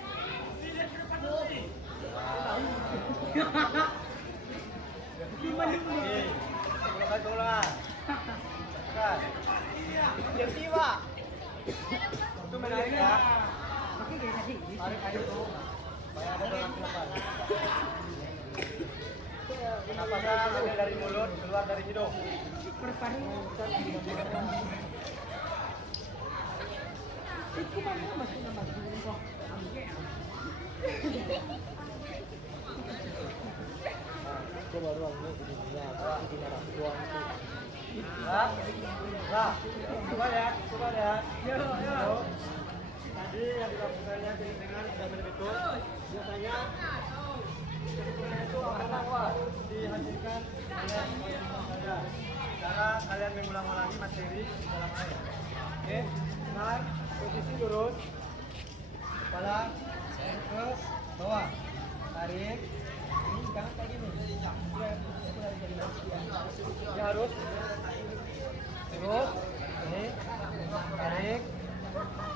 Sepuluh kali pengulangan. Perhatikan. Yang tiba. Itu menarik ya. Tarik itu. Supaya ada dorongan ke depan. Napasan ambil dari mulut, keluar dari hidung. Lah, coba lihat. Tadi yang dilakukannya dengan sudah betul. Biasanya itu akan dihasilkan oleh saya. Cara kalian mengulang-ulangi materi dalam air. Oke, sekarang posisi lurus, kepala ke bawah, tarik. Ini jangan kayak gini. Dia harus terus ini tarik,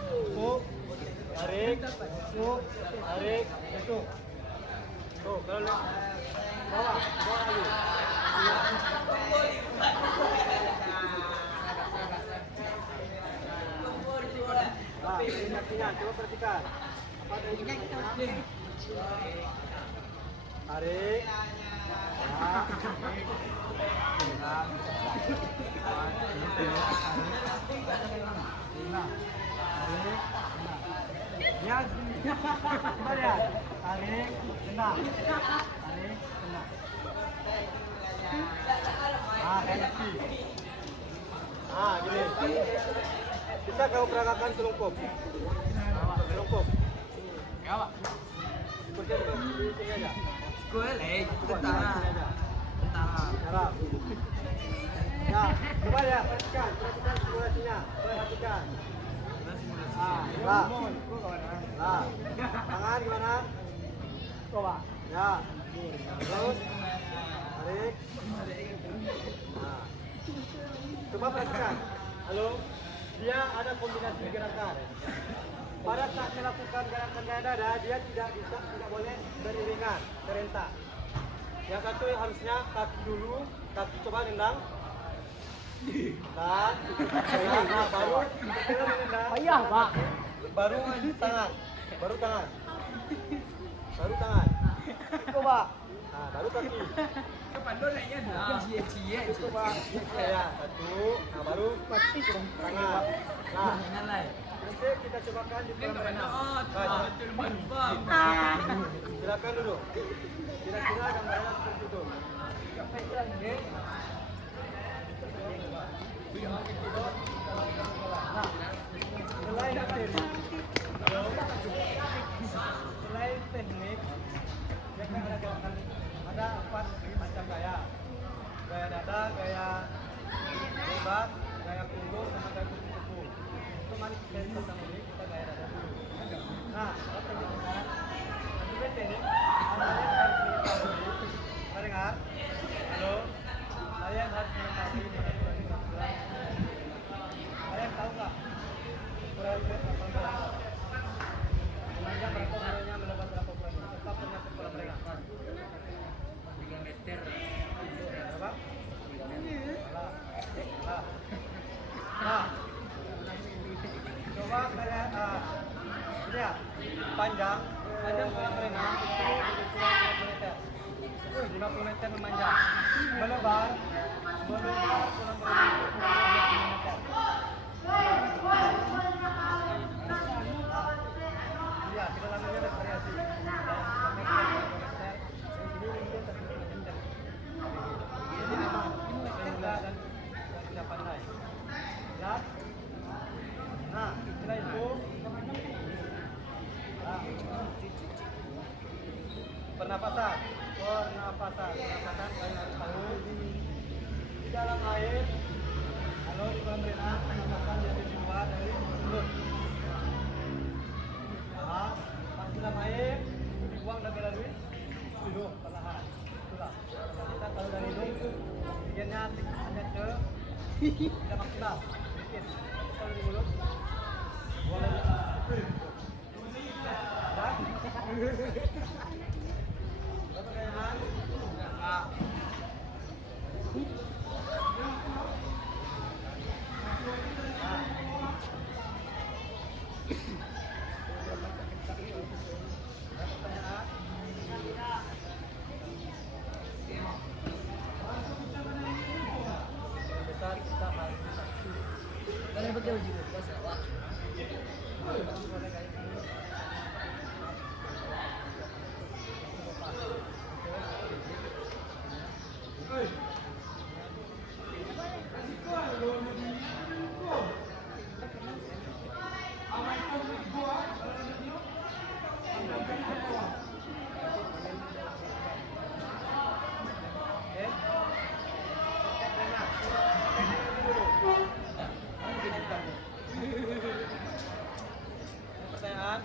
tusuk, tarik, tusuk, tarik, tusuk. Tuh, kalau bawah lagi. Nah, ingat, coba perhatikan. Apa yang tarik. Ya, coba lihat. Tarik, kena. Henti. Gini. Bisa kau peragakan selungkup. Ya, Pak. Kursi di sini aja. Tentara. Harap. Ya, coba ya, perhatikan simulasinya. Perhatikan. Tangan gimana? Coba. Ya. Terus tarik. Coba perhatikan. Halo. Dia ada kombinasi gerakan. Pada saat melakukan gerakan dada, dia tidak boleh beriringan, serentak. Yang satu harusnya kaki dulu, kaki coba nendang. Nah, baru menendang. Ayah, Pak. Baru tangan. Coba. Nah, baru kaki. Coba. Ya, satu. Nah, baru tangan. Nah, nanti kita cobakan di kolam renang. Silakan duduk. Kira-kira gambarnya seperti itu. Oke. Nah, selain teknik, dia kan ada gerakan, ada 4 macam gaya. Gaya dada, gaya bebas, gaya punggung, sama gaya kupu-kupu. Itu mari dari pertama ini kita gaya dada dulu. Nah, kalau teknik sekarang, nanti teknik, kalian harus mengetahui, mendengar, halo, kalian harus mengetahui mana kalian tahu nggak? Ukuran berapa bulan? Memanjang berapa bulannya, melebar berapa bulan? Serta penyakit kolam renang. 3 meter. Berapa? Salah. Nah, coba kalian lihat panjang kolam renang itu lebih kurang 50 meter. 50 meter memanjang. Melebar kolam renang itu kurang 20 meter. Iya, kedalamannya ada variasi. Ini aman, mudah dan tidak pandai. Jelas? Nah, setelah itu, pernapasan. Pernapasan kalian harus tahu di dalam air. Kalau di kolam renang, pernapasan jadi dua dari mulut. Nah, pas di dalam air, dibuang dan melalui hidung perlahan. Itulah. Kita tahu dari hidung, oksigennya hanya ke tidak maksimal. Sedikit. Kalau di mulut, buang dari pertanyaan. Besar kita harus saksi. Kalian betul juga bahasa wah. Pertanyaan.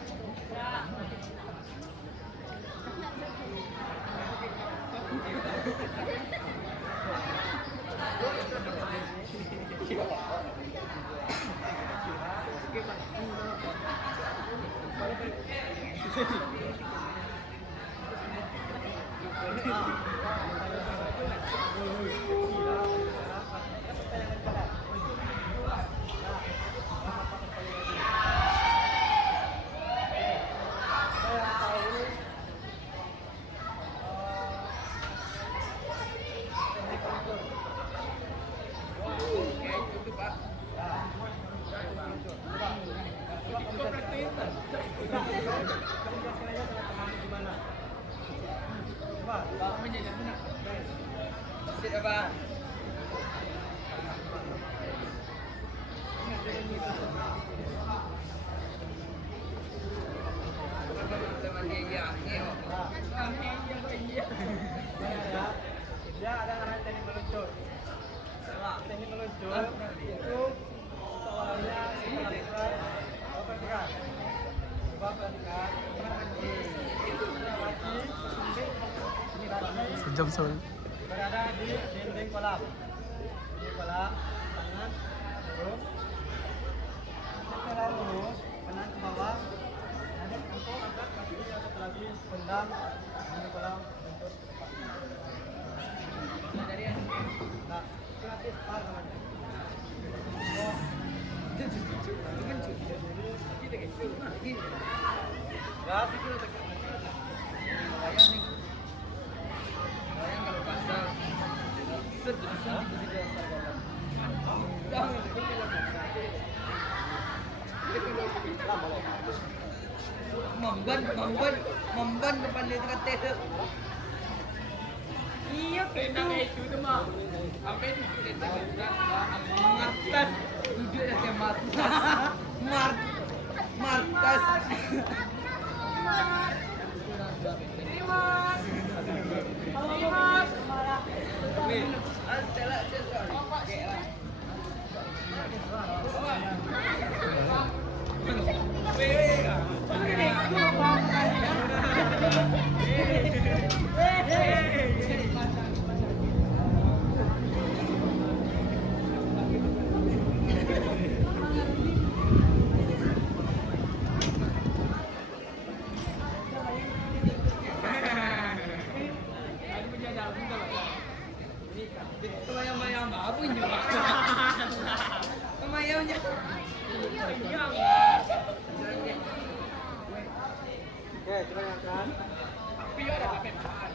Sit apa? Teman dia Dia ada namanya teknik meluncur. Teknik meluncur itu soalnya kita lakukan perhatikan. Coba perhatikan. Sejam soal. Berada di dinding kolam. Di kolam, tangan lurus. Setelah lurus, kanan ke bawah. Nanti untuk angkat kaki kiri atau lagi pendam di kolam untuk cepat. Nah, gratis par namanya. Oh. Ya, itu Bayang kalau pasal set langsung di dasar kolam. Memban depan dia kata tu. Iya, kena itu tu mah. Apa itu kita martas duduk dia martas. Martas. Kemayang-mayang apa ini? Kemayangnya. Oke, coba angkat. Tapi ada pakai lah.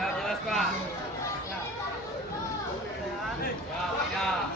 Ya jelas Pak. Ya.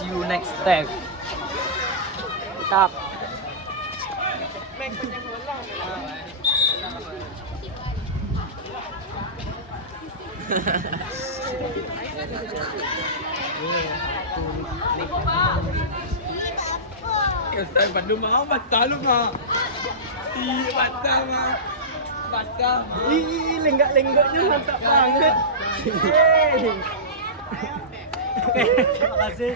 See you next time. Stop. Ustaz bandu mau batal lu mah. Ih, batal mah. Batal. Ih, lenggak-lenggaknya mantap banget. Terima kasih.